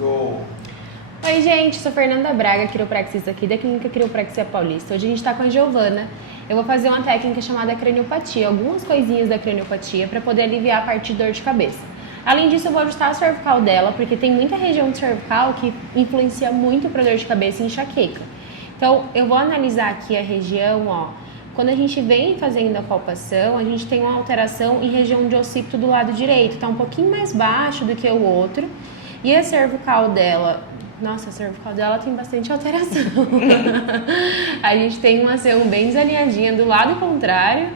Go! Oi gente, sou Fernanda Braga, quiropraxista aqui da Clínica Quiropraxia Paulista. Hoje a gente está com a Giovana. Eu vou fazer uma técnica chamada craniopatia, algumas coisinhas da craniopatia para poder aliviar a parte de dor de cabeça. Além disso, eu vou ajustar a cervical dela, porque tem muita região de cervical que influencia muito para dor de cabeça e enxaqueca. Então, eu vou analisar aqui a região, ó. Quando a gente vem fazendo a palpação, a gente tem uma alteração em região de occipito do lado direito, tá um pouquinho mais baixo do que o outro. E a cervical dela, nossa, a cervical dela tem bastante alteração. A gente tem uma C1 bem desalinhadinha do lado contrário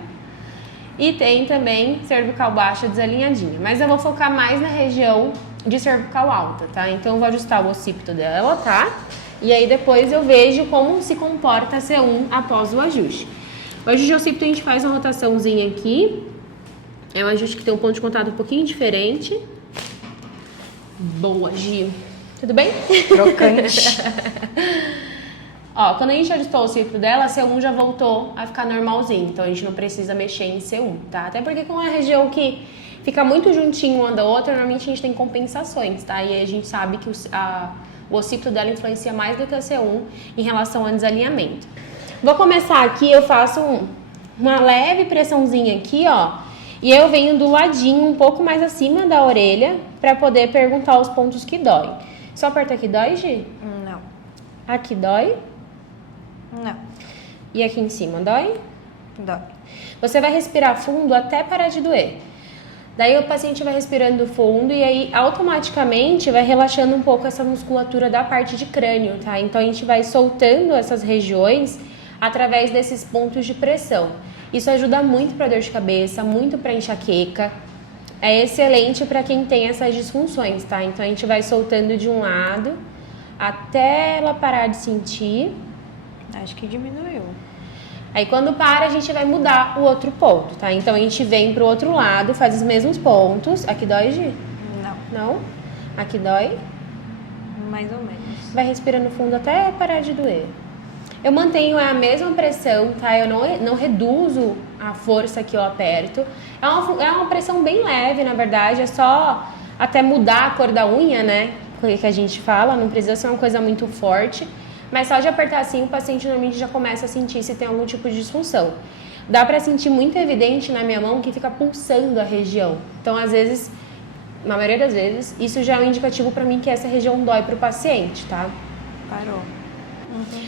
e tem também cervical baixa desalinhadinha. Mas eu vou focar mais na região de cervical alta, tá? Então eu vou ajustar o occipito dela, tá? E aí depois eu vejo como se comporta a C1 após o ajuste. O ajuste de occipito a gente faz uma rotaçãozinha aqui. É um ajuste que tem um ponto de contato um pouquinho diferente. Boa, Gil. Tudo bem? Crocante. Ó, quando a gente ajustou o occipito dela, a C1 já voltou a ficar normalzinho. Então a gente não precisa mexer em C1, tá? Até porque com a região que fica muito juntinho uma da outra, normalmente a gente tem compensações, tá? E aí a gente sabe que o occipito dela influencia mais do que a C1 em relação ao desalinhamento. Vou começar aqui, eu faço uma leve pressãozinha aqui, ó. E eu venho do ladinho, um pouco mais acima da orelha, pra poder perguntar os pontos que doem. Só aperta aqui, dói, Gi? Não. Aqui dói? Não. E aqui em cima, dói? Dói. Você vai respirar fundo até parar de doer. Daí o paciente vai respirando fundo e aí automaticamente vai relaxando um pouco essa musculatura da parte de crânio, tá? Então a gente vai soltando essas regiões através desses pontos de pressão. Isso ajuda muito para dor de cabeça, muito para enxaqueca. É excelente para quem tem essas disfunções, tá? Então a gente vai soltando de um lado até ela parar de sentir. Acho que diminuiu. Aí quando para, a gente vai mudar o outro ponto, tá? Então a gente vem pro outro lado, faz os mesmos pontos. Aqui dói, Gi? Não. Não? Aqui dói? Mais ou menos. Vai respirando fundo até parar de doer. Eu mantenho a mesma pressão, tá? Eu não reduzo a força que eu aperto. É uma pressão bem leve, na verdade. É só até mudar a cor da unha, né? Que a gente fala. Não precisa ser uma coisa muito forte. Mas só de apertar assim, o paciente normalmente já começa a sentir se tem algum tipo de disfunção. Dá pra sentir muito evidente na minha mão que fica pulsando a região. Então, às vezes, na maioria das vezes, isso já é um indicativo pra mim que essa região dói pro paciente, tá? Parou.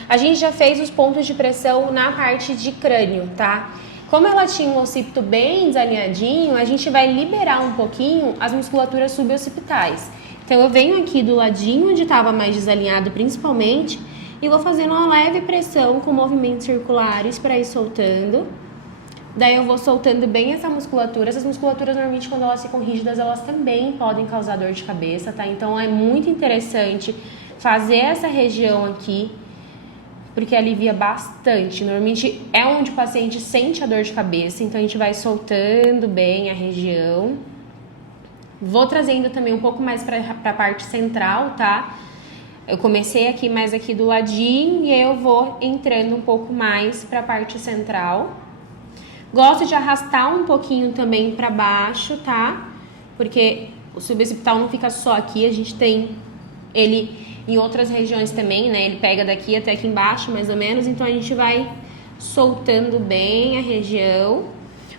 A gente já fez os pontos de pressão na parte de crânio, tá? Como ela tinha um occipito bem desalinhadinho, a gente vai liberar um pouquinho as musculaturas suboccipitais. Então eu venho aqui do ladinho onde estava mais desalinhado principalmente e vou fazendo uma leve pressão com movimentos circulares para ir soltando. Daí eu vou soltando bem essa musculatura. Essas musculaturas normalmente quando elas ficam rígidas, elas também podem causar dor de cabeça, tá? Então é muito interessante fazer essa região aqui, porque alivia bastante. Normalmente é onde o paciente sente a dor de cabeça, então a gente vai soltando bem a região. Vou trazendo também um pouco mais para a parte central, tá? Eu comecei aqui mais aqui do ladinho e eu vou entrando um pouco mais para a parte central. Gosto de arrastar um pouquinho também para baixo, tá? Porque o suboccipital não fica só aqui, a gente tem ele em outras regiões também, né? Ele pega daqui até aqui embaixo, mais ou menos. Então, a gente vai soltando bem a região.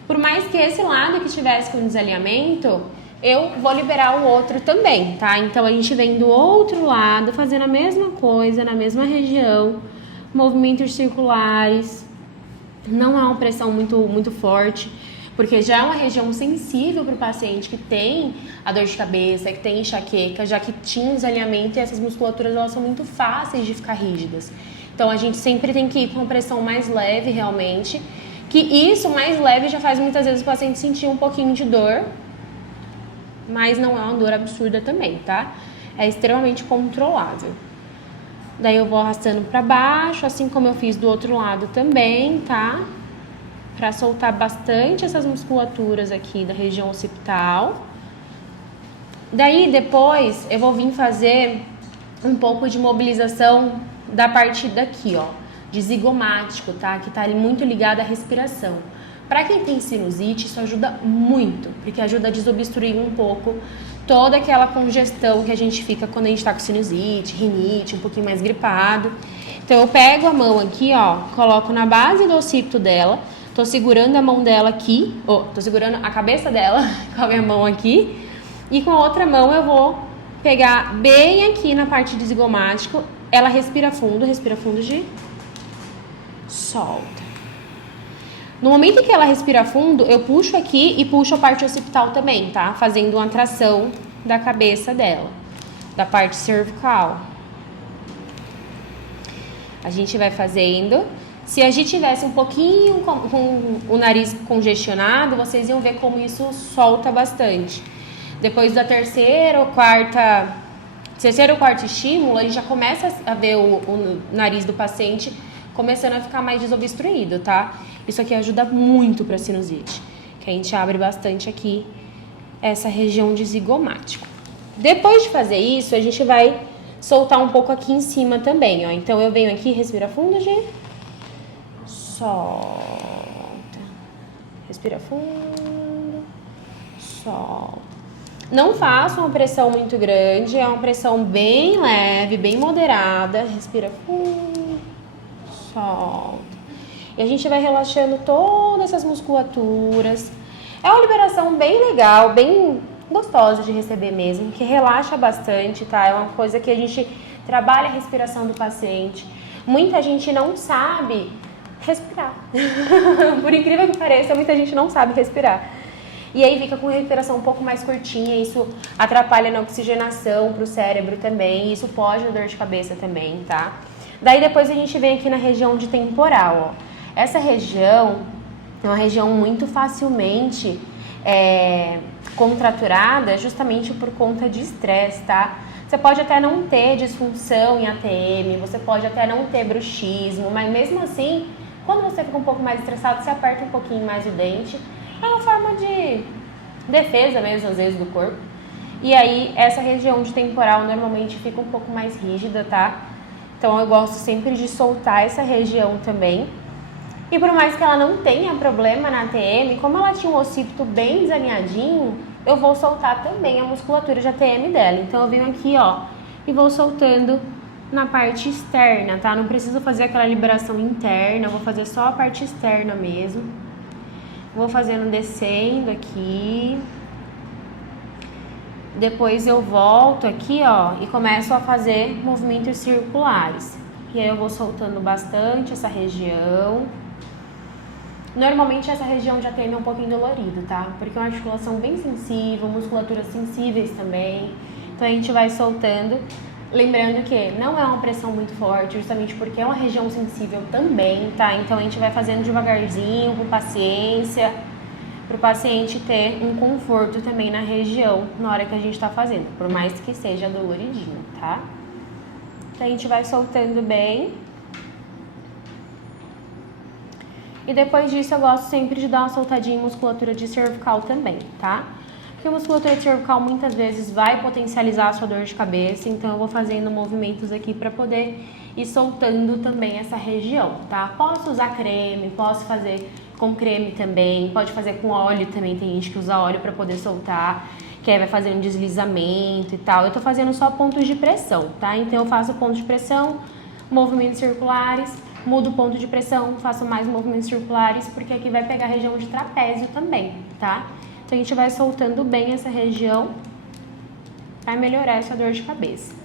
Por mais que esse lado que estivesse com desalinhamento, eu vou liberar o outro também, tá? Então, a gente vem do outro lado, fazendo a mesma coisa, na mesma região. Movimentos circulares. Não é uma pressão muito forte, porque já é uma região sensível para o paciente que tem a dor de cabeça, que tem enxaqueca, já que tinha um desalinhamento e essas musculaturas elas são muito fáceis de ficar rígidas. Então a gente sempre tem que ir com uma pressão mais leve realmente, que isso mais leve já faz muitas vezes o paciente sentir um pouquinho de dor, mas não é uma dor absurda também, tá? É extremamente controlável. Daí eu vou arrastando para baixo, assim como eu fiz do outro lado também, tá? Para soltar bastante essas musculaturas aqui da região occipital. Daí depois eu vou vir fazer um pouco de mobilização da parte daqui, ó, de zigomático, tá? Que tá ali muito ligada à respiração. Para quem tem sinusite, isso ajuda muito, porque ajuda a desobstruir um pouco toda aquela congestão que a gente fica quando a gente tá com sinusite, rinite, um pouquinho mais gripado. Então eu pego a mão aqui, ó, coloco na base do occipito dela, tô segurando a mão dela aqui, tô segurando a cabeça dela com a minha mão aqui, e com a outra mão eu vou pegar bem aqui na parte de zigomático. Ela respira fundo, Gi. Solta. No momento que ela respira fundo, eu puxo aqui e puxo a parte occipital também, tá? Fazendo uma tração da cabeça dela, da parte cervical. A gente vai fazendo. Se a gente tivesse um pouquinho com o nariz congestionado, vocês iam ver como isso solta bastante. Depois da terceiro ou quarto estímulo, a gente já começa a ver o nariz do paciente começando a ficar mais desobstruído, tá? Isso aqui ajuda muito para sinusite, que a gente abre bastante aqui essa região de zigomático. Depois de fazer isso, a gente vai soltar um pouco aqui em cima também, ó. Então eu venho aqui, respira fundo, Gi. Solta. Respira fundo. Solta. Não faça uma pressão muito grande, é uma pressão bem leve, bem moderada. Respira fundo. Solta. E a gente vai relaxando todas essas musculaturas. É uma liberação bem legal, bem gostosa de receber mesmo, que relaxa bastante, tá? É uma coisa que a gente trabalha a respiração do paciente. Muita gente não sabe respirar. Por incrível que pareça, muita gente não sabe respirar. E aí fica com respiração um pouco mais curtinha, isso atrapalha na oxigenação pro cérebro também, isso pode dar dor de cabeça também, tá? Daí depois a gente vem aqui na região de temporal, ó. Essa região é uma região muito facilmente contraturada justamente por conta de estresse, tá? Você pode até não ter disfunção em ATM, você pode até não ter bruxismo, mas mesmo assim, quando você fica um pouco mais estressado, você aperta um pouquinho mais o dente. É uma forma de defesa mesmo, às vezes, do corpo. E aí, essa região de temporal normalmente fica um pouco mais rígida, tá? Então, eu gosto sempre de soltar essa região também. E por mais que ela não tenha problema na ATM, como ela tinha um occipito bem desalinhadinho, eu vou soltar também a musculatura de ATM dela. Então, eu venho aqui, ó, e vou soltando na parte externa, tá? Não preciso fazer aquela liberação interna, eu vou fazer só a parte externa mesmo. Vou fazendo descendo aqui. Depois eu volto aqui, ó, e começo a fazer movimentos circulares. E aí eu vou soltando bastante essa região. Normalmente essa região de ATM é um pouquinho dolorido, tá? Porque é uma articulação bem sensível, musculaturas sensíveis também. Então a gente vai soltando. Lembrando que não é uma pressão muito forte, justamente porque é uma região sensível também, tá? Então a gente vai fazendo devagarzinho, com paciência, para o paciente ter um conforto também na região na hora que a gente tá fazendo, por mais que seja doloridinho, tá? Então a gente vai soltando bem. E depois disso eu gosto sempre de dar uma soltadinha em musculatura de cervical também, tá? Porque a musculatura cervical muitas vezes vai potencializar a sua dor de cabeça, então eu vou fazendo movimentos aqui para poder ir soltando também essa região, tá? Posso usar creme, posso fazer com creme também, pode fazer com óleo também, tem gente que usa óleo para poder soltar, que aí vai fazer um deslizamento e tal. Eu tô fazendo só pontos de pressão, tá? Então eu faço pontos de pressão, movimentos circulares, mudo o ponto de pressão, faço mais movimentos circulares, porque aqui vai pegar a região de trapézio também, tá? Então a gente vai soltando bem essa região para melhorar essa dor de cabeça.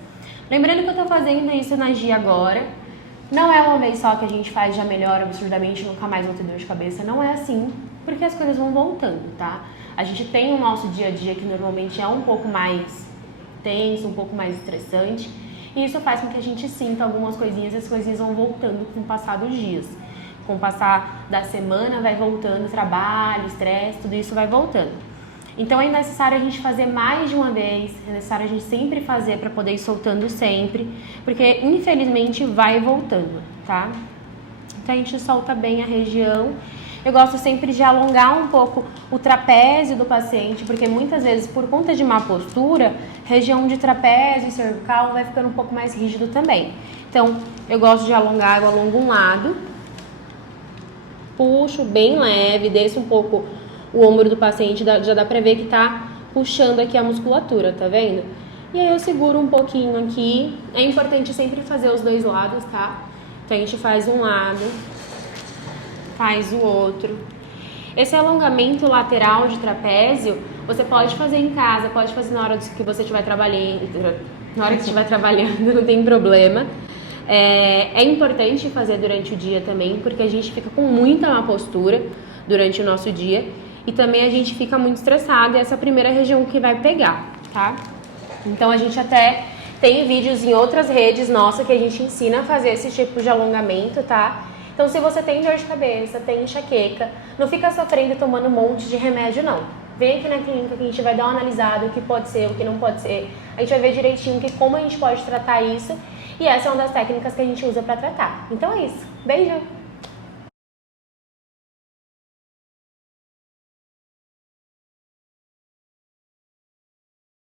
Lembrando que eu tô fazendo isso na Gi agora. Não é uma vez só que a gente faz, já melhora absurdamente, nunca mais vou ter dor de cabeça. Não é assim, porque as coisas vão voltando, tá? A gente tem o nosso dia a dia que normalmente é um pouco mais tenso, um pouco mais estressante. E isso faz com que a gente sinta algumas coisinhas e as coisinhas vão voltando com o passar dos dias. Com o passar da semana vai voltando trabalho, estresse, tudo isso vai voltando. Então é necessário a gente fazer mais de uma vez, é necessário a gente sempre fazer para poder ir soltando sempre, porque infelizmente vai voltando, tá? Então a gente solta bem a região. Eu gosto sempre de alongar um pouco o trapézio do paciente, porque muitas vezes por conta de má postura, região de trapézio e cervical vai ficando um pouco mais rígido também. Então eu gosto de alongar, eu alongo um lado, puxo bem leve, desço um pouco o ombro do paciente, já dá pra ver que tá puxando aqui a musculatura, tá vendo? E aí eu seguro um pouquinho aqui. É importante sempre fazer os dois lados, tá? Então a gente faz um lado, faz o outro. Esse alongamento lateral de trapézio, você pode fazer em casa, pode fazer na hora que você estiver trabalhando, não tem problema. É importante fazer durante o dia também, porque a gente fica com muita má postura durante o nosso dia e também a gente fica muito estressado e essa é a primeira região que vai pegar, tá? Então a gente até tem vídeos em outras redes nossa que a gente ensina a fazer esse tipo de alongamento, tá? Então se você tem dor de cabeça, tem enxaqueca, não fica sofrendo e tomando um monte de remédio não. Vem aqui na clínica que a gente vai dar uma analisada, o que pode ser, o que não pode ser. A gente vai ver direitinho como a gente pode tratar isso. E essa é uma das técnicas que a gente usa para tratar. Então é isso. Beijo!